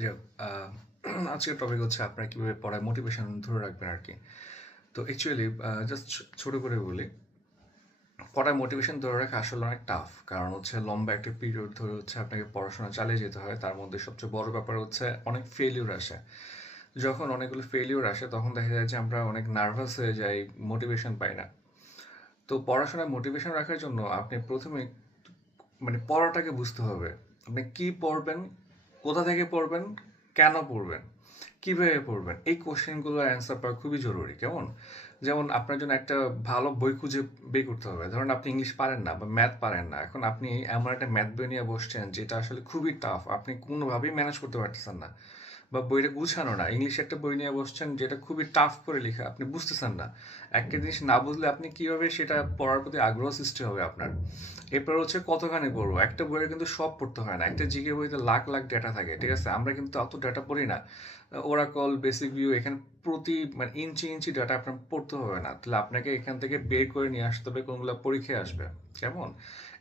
যে আহ, আজকের টপিক হচ্ছে আপনারা কিভাবে পড়ায় মোটিভেশন ধরে রাখবেন আর কি। তো অ্যাকচুয়ালি জাস্ট ছোট করে বলি, পড়ায় মোটিভেশন ধরে রাখা আসলে অনেক টাফ। কারণ হচ্ছে লম্বা একটা পিরিয়ড ধরে হচ্ছে আপনাকে পড়াশোনা চালিয়ে যেতে হয়। তার মধ্যে সবচেয়ে বড় ব্যাপার হচ্ছে অনেক ফেলিউর আসে। যখন অনেকগুলো ফেলিউর আসে তখন দেখা যায় যে আমরা অনেক নার্ভাস হয়ে যাই, মোটিভেশন পাই না। তো পড়াশোনায় মোটিভেশন রাখার জন্য আপনি প্রথমে মানে পড়াটাকে বুঝতে হবে। আপনি কি পড়বেন, কোথা থেকে পড়বেন, কেন পড়বেন, কিভাবে পড়বেন, এই কোশ্চেনগুলোর অ্যান্সার পাওয়া খুবই জরুরি। কেমন? যেমন আপনার জন্য একটা ভালো বই খুঁজে বের করতে হবে। ধরুন আপনি ইংলিশ পারেন না বা ম্যাথ পারেন না, এখন আপনি এমন একটা ম্যাথ বই নিয়ে বসছেন যেটা আসলে খুবই টাফ, আপনি কোনোভাবেই ম্যানেজ করতে পারতেছেন না, বা বইটা গুছানো না, ইংলিশে একটা বই নিয়ে বসছেন যেটা খুবই টাফ করে লেখা, আপনি বুঝতেছেন না। একটা জিনিস না বুঝলে আপনি কিভাবে সেটা পড়ার প্রতি আগ্রহ সৃষ্টি হবে আপনার? এরপর হচ্ছে কতখানি পড়বো। একটা বইয়ে কিন্তু সব পড়তে হয় না, একটা জিকে বইতে লাখ লাখ ডেটা থাকে, ঠিক আছে? আমরা কিন্তু অত ডেটা পড়ি না। ওরাকল, বেসিক ভিউ, এখানে প্রতি মানে ইঞ্চি ইঞ্চি ডাটা আপনার পড়তে হবে না। তাহলে আপনাকে এখান থেকে বের করে নিয়ে আসতে হবে কোনগুলো পরীক্ষায় আসবে। কেমন?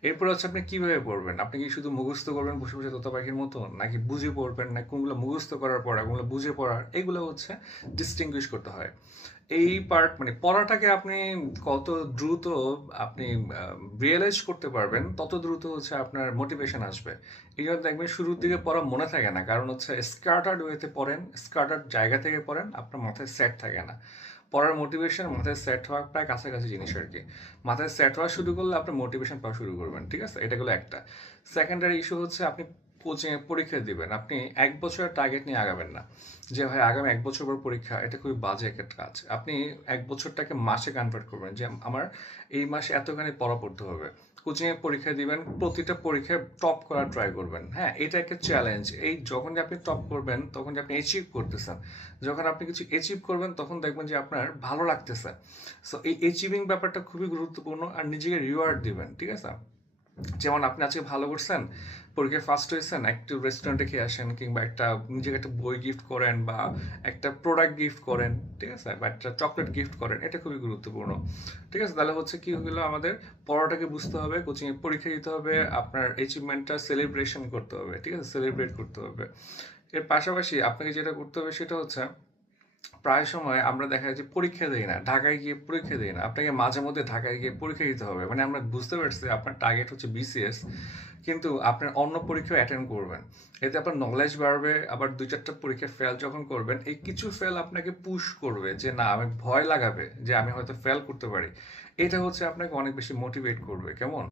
এরপর হচ্ছে আপনি কিভাবে পড়বেন। আপনি কি শুধু মুখস্থ করবেন বসে বসে তোতা পাখির মতো, নাকি বুঝে পড়বেন, না কোনগুলো মুখস্থ করার পর কোনগুলো বুঝে পড়ার, এগুলো হচ্ছে ডিস্টিংগুইশ করতে হয়। এই পার্ট মানে পড়াটাকে আপনি কত দ্রুত আপনি রিয়েলাইজ করতে পারবেন, তত দ্রুত হচ্ছে আপনার মোটিভেশন আসবে। এই জন্য দেখবেন শুরুর দিকে পড়া মনে থাকে না, কারণ হচ্ছে স্কাটার্ড ওয়েতে পড়েন, স্কাটার্ড জায়গা থেকে পড়েন, আপনার মাথায় সেট থাকে না। পড়ার মোটিভেশন মাথায় সেট হওয়া প্রায় কাছাকাছি জিনিস আর কি। মাথায় সেট হওয়া শুরু করলে আপনার মোটিভেশন পাওয়া শুরু করবেন, ঠিক আছে? এটা হলো একটা। সেকেন্ডারি ইস্যু হচ্ছে আপনি কোচিংয়ে পরীক্ষা দিবেন, আপনি 1 বছরের টার্গেট নিয়ে আগাবেন না। যে ভাই আগামী 1 বছর পর পরীক্ষা, এটা খুবই বাজে একটা কাজ। আপনি 1 বছরটাকে মাসে কনভার্ট করবেন, যে আমার এই মাসে এতখানি পড়া পড়তে হবে। কোচিংয়ে পরীক্ষা দিবেন, প্রতিটা পরীক্ষায় টপ করার ট্রাই করবেন। হ্যাঁ, এটা একটা চ্যালেঞ্জ। এই যখনই আপনি টপ করবেন তখন যে আপনি অ্যাচিভ করতেছেন, যখন আপনি কিছু অ্যাচিভ করবেন তখন দেখবেন যে আপনার ভালো লাগতেছে। সো এই অ্যাচিভিং ব্যাপারটা খুবই গুরুত্বপূর্ণ। আর নিজেকে রিওয়ার্ড দিবেন, ঠিক আছে? যেমন আপনি আজকে ভালো করছেন, পরীক্ষায় ফার্স্ট হয়েছেন, একটু রেস্টুরেন্টে খেয়ে আসেন, কিংবা একটা নিজেকে একটা বই গিফট করেন, বা একটা প্রোডাক্ট গিফট করেন, ঠিক আছে? বা একটা চকলেট গিফট করেন, এটা খুবই গুরুত্বপূর্ণ। ঠিক আছে? তাহলে হচ্ছে কি হলো, আমাদের পড়াটাকে বুঝতে হবে, কোচিংয়ে পরীক্ষা দিতে হবে, আপনার অ্যাচিভমেন্টটা সেলিব্রেশন করতে হবে, ঠিক আছে? সেলিব্রেট করতে হবে। এর পাশাপাশি আপনাকে যেটা করতে হবে সেটা হচ্ছে, প্রায় সময় আমরা দেখা যায় যে পরীক্ষা দেই না, ঢাকায় গিয়ে পরীক্ষা দেই না। আপনাকে মাঝে মধ্যে ঢাকায় গিয়ে পরীক্ষা দিতে হবে। মানে আমরা বুঝতে পারছি আপনার টার্গেট হচ্ছে বিসিএস, কিন্তু আপনার অন্য পরীক্ষা অ্যাটেন্ড করবেন। এতে আপনার নলেজ বাড়বে। আবার 2-4টা পরীক্ষা ফেল যখন করবেন, এই কিছু ফেল আপনাকে পুশ করবে, যে না, আমি ভয় লাগাবে যে আমি হয়তো ফেল করতে পারি। এটা হচ্ছে আপনাকে অনেক বেশি মোটিভেট করবে। কেমন?